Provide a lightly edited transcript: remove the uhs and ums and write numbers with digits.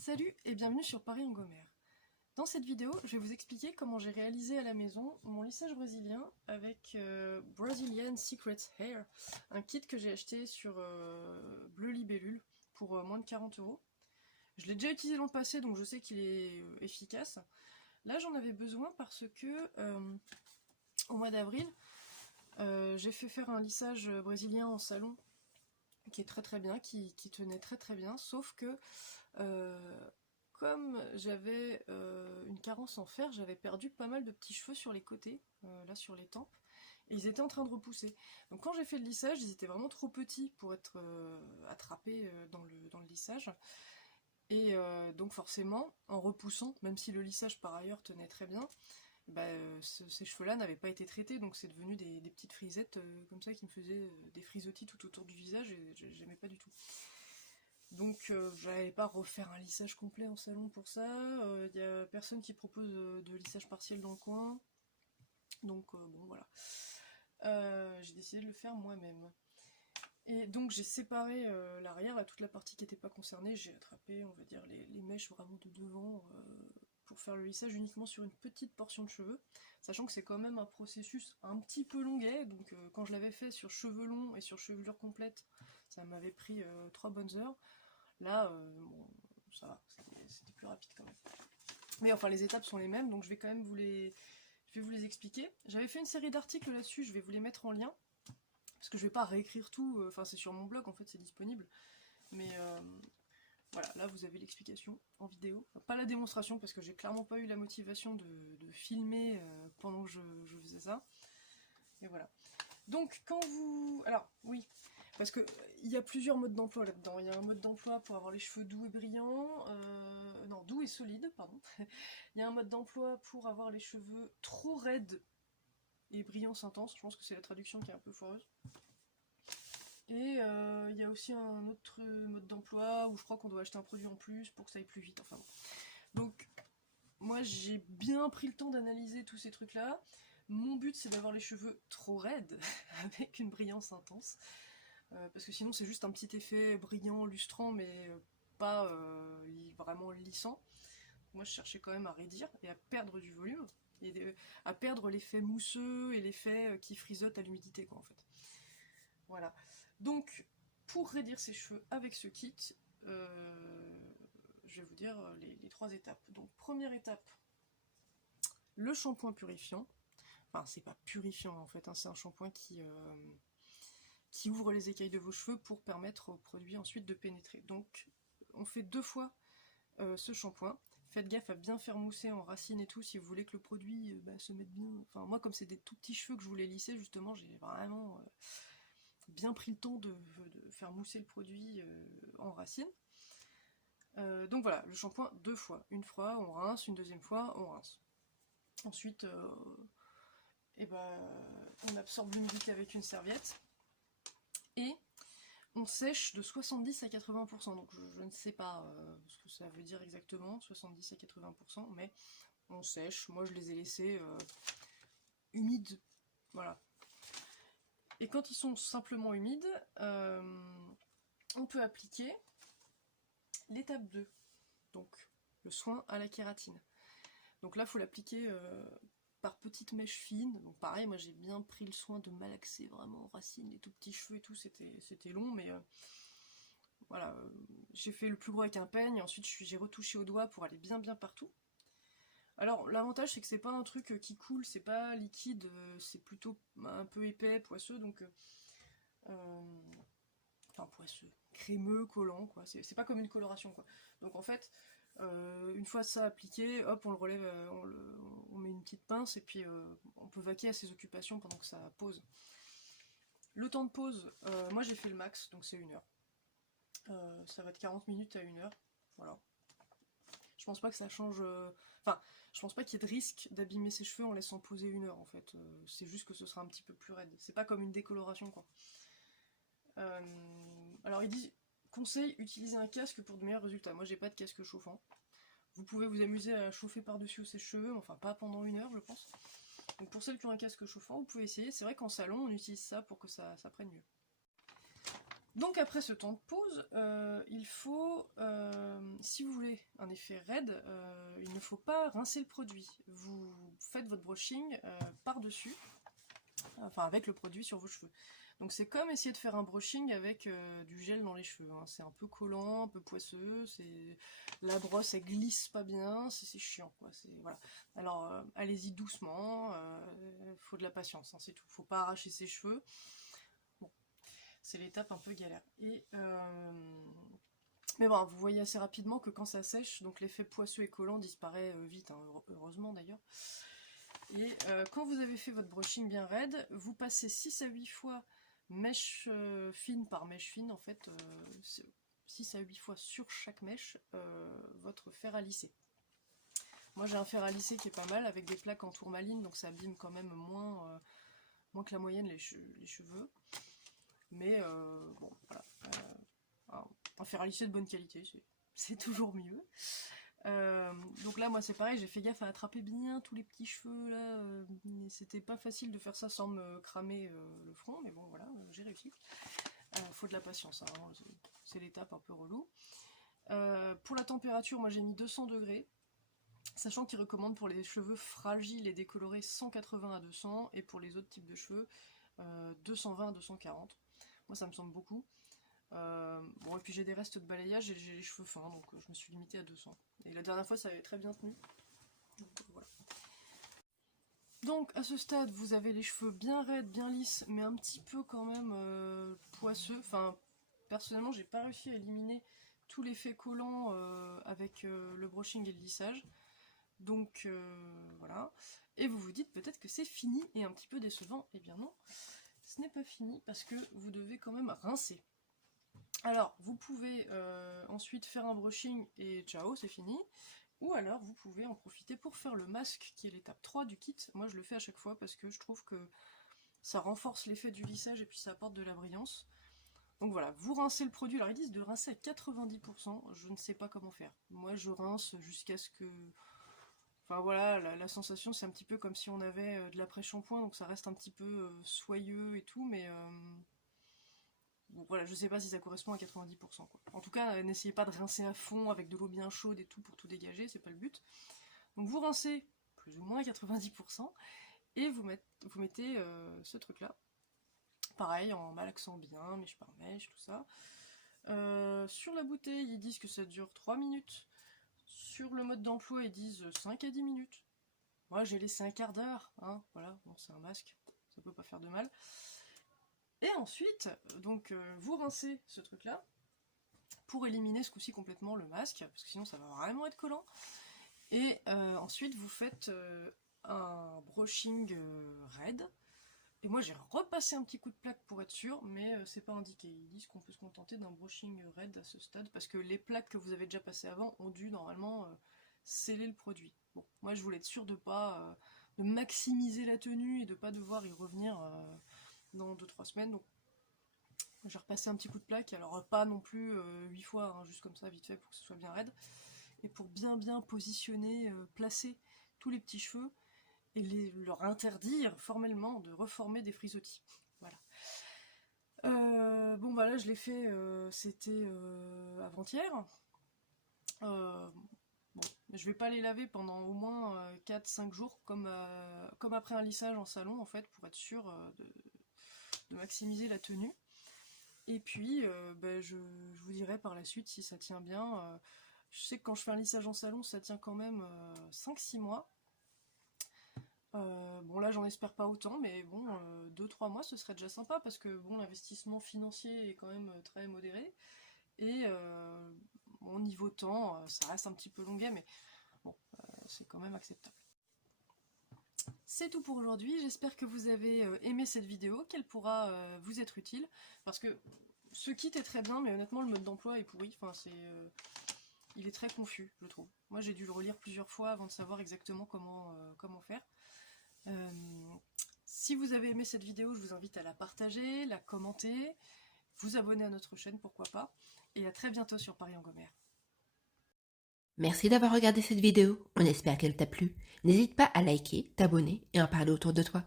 Salut et bienvenue sur Paris Angomère. Dans cette vidéo, je vais vous expliquer comment j'ai réalisé à la maison mon lissage brésilien avec Brazilian Secret Hair, un kit que j'ai acheté sur Bleu Libellule pour moins de 40 €. Je l'ai déjà utilisé dans le passé, donc je sais qu'il est efficace. Là, j'en avais besoin parce que au mois d'avril, j'ai fait faire un lissage brésilien en salon qui est très bien, qui tenait très bien, sauf que comme j'avais une carence en fer, j'avais perdu pas mal de petits cheveux sur les côtés, là sur les tempes, et ils étaient en train de repousser. Donc quand j'ai fait le lissage, ils étaient vraiment trop petits pour être attrapés dans le lissage. Et donc forcément, en repoussant, même si le lissage par ailleurs tenait très bien, bah, ces cheveux-là n'avaient pas été traités, donc c'est devenu des petites frisettes comme ça qui me faisaient des frisottis tout autour du visage, et j'aimais pas du tout. Donc j'allais pas refaire un lissage complet en salon pour ça, y a personne qui propose de lissage partiel dans le coin, donc bon voilà. J'ai décidé de le faire moi-même. Et donc j'ai séparé l'arrière, là, toute la partie qui n'était pas concernée, j'ai attrapé on va dire les mèches vraiment de devant pour faire le lissage uniquement sur une petite portion de cheveux, sachant que c'est quand même un processus un petit peu longuet, donc quand je l'avais fait sur cheveux longs et sur chevelure complète, ça m'avait pris 3 bonnes heures. Là, bon, ça va, c'était plus rapide quand même. Mais enfin, les étapes sont les mêmes, donc je vais quand même vous les expliquer. J'avais fait une série d'articles là-dessus, je vais vous les mettre en lien, parce que je vais pas réécrire tout, enfin c'est sur mon blog, en fait c'est disponible. Mais voilà, là vous avez l'explication en vidéo. Enfin, pas la démonstration, parce que j'ai clairement pas eu la motivation de filmer pendant que je faisais ça. Et voilà. Donc quand vous... Alors, oui, parce que il y a plusieurs modes d'emploi là-dedans. Il y a un mode d'emploi pour avoir les cheveux doux et brillants, non, doux et solides, pardon. Il y a un mode d'emploi pour avoir les cheveux trop raides et brillance intense. Je pense que c'est la traduction qui est un peu foireuse. Et il y a aussi un autre mode d'emploi où je crois qu'on doit acheter un produit en plus pour que ça aille plus vite. Enfin bon. Donc, moi j'ai bien pris le temps d'analyser tous ces trucs-là. Mon but c'est d'avoir les cheveux trop raides avec une brillance intense. Parce que sinon c'est juste un petit effet brillant, lustrant, mais pas vraiment lissant. Moi je cherchais quand même à raidir et à perdre du volume, et à perdre l'effet mousseux et l'effet qui frisote à l'humidité, quoi, en fait. Voilà. Donc pour raidir ses cheveux avec ce kit, je vais vous dire les 3 étapes. Donc première étape, le shampoing purifiant. Enfin c'est pas purifiant en fait, hein, c'est un shampoing qui ouvre les écailles de vos cheveux pour permettre au produit ensuite de pénétrer. Donc on fait 2 fois ce shampoing. Faites gaffe à bien faire mousser en racines et tout si vous voulez que le produit se mette bien. Enfin moi comme c'est des tout petits cheveux que je voulais lisser justement, j'ai vraiment bien pris le temps de faire mousser le produit en racines. Donc voilà, le shampoing 2 fois. Une fois on rince, une deuxième fois on rince. Ensuite on absorbe l'humidité avec une serviette. Et on sèche de 70 à 80%, donc je ne sais pas ce que ça veut dire exactement, 70 à 80%, mais on sèche. Moi je les ai laissés humides, voilà. Et quand ils sont simplement humides, on peut appliquer l'étape 2, donc le soin à la kératine. Donc là il faut l'appliquer par petites mèches fines. Donc pareil, moi j'ai bien pris le soin de malaxer vraiment racines, les tout petits cheveux et tout, c'était long, mais voilà, j'ai fait le plus gros avec un peigne, ensuite j'ai retouché au doigt pour aller bien partout. Alors l'avantage c'est que c'est pas un truc qui coule, c'est pas liquide, c'est plutôt un peu épais, poisseux, donc enfin poisseux, crémeux, collant, quoi, c'est pas comme une coloration, quoi. Donc en fait, une fois ça appliqué, hop, on le relève, on met une petite pince et puis on peut vaquer à ses occupations pendant que ça pose. Le temps de pause, moi j'ai fait le max, donc c'est 1 heure. Ça va de 40 minutes à 1 heure, voilà. Je pense pas que ça change... Enfin, je pense pas qu'il y ait de risque d'abîmer ses cheveux en laissant poser 1 heure, en fait. C'est juste que ce sera un petit peu plus raide. C'est pas comme une décoloration, quoi. Alors il dit, conseil, utiliser un casque pour de meilleurs résultats. Moi j'ai pas de casque chauffant. Vous pouvez vous amuser à chauffer par-dessus ses cheveux, enfin pas pendant 1 heure je pense. Donc pour celles qui ont un casque chauffant, vous pouvez essayer. C'est vrai qu'en salon on utilise ça pour que ça prenne mieux. Donc après ce temps de pause, il faut, si vous voulez un effet raide, il ne faut pas rincer le produit. Vous faites votre brushing par-dessus, enfin avec le produit sur vos cheveux. Donc c'est comme essayer de faire un brushing avec du gel dans les cheveux, hein. C'est un peu collant, un peu poisseux, la brosse elle glisse pas bien, c'est chiant quoi. Voilà. Alors allez-y doucement, faut de la patience, hein, c'est tout. Faut pas arracher ses cheveux. Bon, c'est l'étape un peu galère. Mais bon, vous voyez assez rapidement que quand ça sèche, donc l'effet poisseux et collant disparaît vite, hein, heureusement d'ailleurs. Et quand vous avez fait votre brushing bien raide, vous passez 6 à 8 fois mèche fine par mèche fine, en fait, 6 à 8 fois sur chaque mèche, votre fer à lisser. Moi j'ai un fer à lisser qui est pas mal, avec des plaques en tourmaline, donc ça abîme quand même moins que la moyenne les cheveux. Mais bon, voilà. Un fer à lisser de bonne qualité, c'est toujours mieux. Donc là moi c'est pareil, j'ai fait gaffe à attraper bien tous les petits cheveux là, c'était pas facile de faire ça sans me cramer le front, mais bon voilà, j'ai réussi. Faut de la patience, hein, c'est l'étape un peu relou. Pour la température, moi j'ai mis 200 degrés, sachant qu'il recommande pour les cheveux fragiles et décolorés 180 à 200, et pour les autres types de cheveux 220 à 240. Moi ça me semble beaucoup. Bon, et puis j'ai des restes de balayage et j'ai les cheveux fins, donc je me suis limitée à 200. Et la dernière fois ça avait très bien tenu. Donc voilà. Donc à ce stade vous avez les cheveux bien raides, bien lisses, mais un petit peu quand même poisseux. Enfin, personnellement j'ai pas réussi à éliminer tout l'effet collant avec le brushing et le lissage. Donc voilà. Et vous vous dites peut-être que c'est fini et un petit peu décevant. Eh bien non, ce n'est pas fini parce que vous devez quand même rincer. Alors, vous pouvez ensuite faire un brushing et ciao, c'est fini. Ou alors, vous pouvez en profiter pour faire le masque, qui est l'étape 3 du kit. Moi, je le fais à chaque fois parce que je trouve que ça renforce l'effet du lissage et puis ça apporte de la brillance. Donc voilà, vous rincez le produit. Alors, ils disent de rincer à 90%. Je ne sais pas comment faire. Moi, je rince jusqu'à ce que... Enfin voilà, la sensation, c'est un petit peu comme si on avait de l'après-shampoing, donc ça reste un petit peu soyeux et tout, mais... Bon, voilà, je sais pas si ça correspond à 90%, quoi. En tout cas, n'essayez pas de rincer à fond avec de l'eau bien chaude et tout pour tout dégager, c'est pas le but. Donc vous rincez plus ou moins à 90% et vous mettez ce truc-là. Pareil, en malaxant bien, mèche par mèche, tout ça. Sur la bouteille, ils disent que ça dure 3 minutes. Sur le mode d'emploi, ils disent 5 à 10 minutes. Moi, j'ai laissé un quart d'heure, hein, voilà, bon, c'est un masque, ça peut pas faire de mal. Et ensuite, donc vous rincez ce truc là pour éliminer ce coup-ci complètement le masque, parce que sinon ça va vraiment être collant. Et ensuite vous faites un brushing raide. Et moi j'ai repassé un petit coup de plaque pour être sûr, mais c'est pas indiqué. Ils disent qu'on peut se contenter d'un brushing raide à ce stade, parce que les plaques que vous avez déjà passées avant ont dû normalement sceller le produit. Bon, moi je voulais être sûre de pas de maximiser la tenue et de pas devoir y revenir dans 2-3 semaines, donc j'ai repassé un petit coup de plaque, alors pas non plus 8 fois, hein, juste comme ça vite fait pour que ce soit bien raide, et pour bien positionner, placer tous les petits cheveux, et leur interdire formellement de reformer des frisottis. Voilà. Bon bah là je l'ai fait, c'était avant-hier. Bon, je vais pas les laver pendant au moins 4-5 jours, comme après un lissage en salon en fait, pour être sûr de maximiser la tenue. Et puis je vous dirai par la suite si ça tient bien. Je sais que quand je fais un lissage en salon, ça tient quand même 5-6 mois. Bon là j'en espère pas autant, mais bon 2-3 mois ce serait déjà sympa, parce que bon, l'investissement financier est quand même très modéré. Et bon, niveau temps, ça reste un petit peu longuet, mais bon, c'est quand même acceptable. C'est tout pour aujourd'hui, j'espère que vous avez aimé cette vidéo, qu'elle pourra vous être utile, parce que ce kit est très bien, mais honnêtement le mode d'emploi est pourri, enfin il est très confus, je trouve. Moi j'ai dû le relire plusieurs fois avant de savoir exactement comment faire. Si vous avez aimé cette vidéo, je vous invite à la partager, la commenter, vous abonner à notre chaîne, pourquoi pas, et à très bientôt sur Paris Angomer. Merci d'avoir regardé cette vidéo, on espère qu'elle t'a plu. N'hésite pas à liker, t'abonner et en parler autour de toi.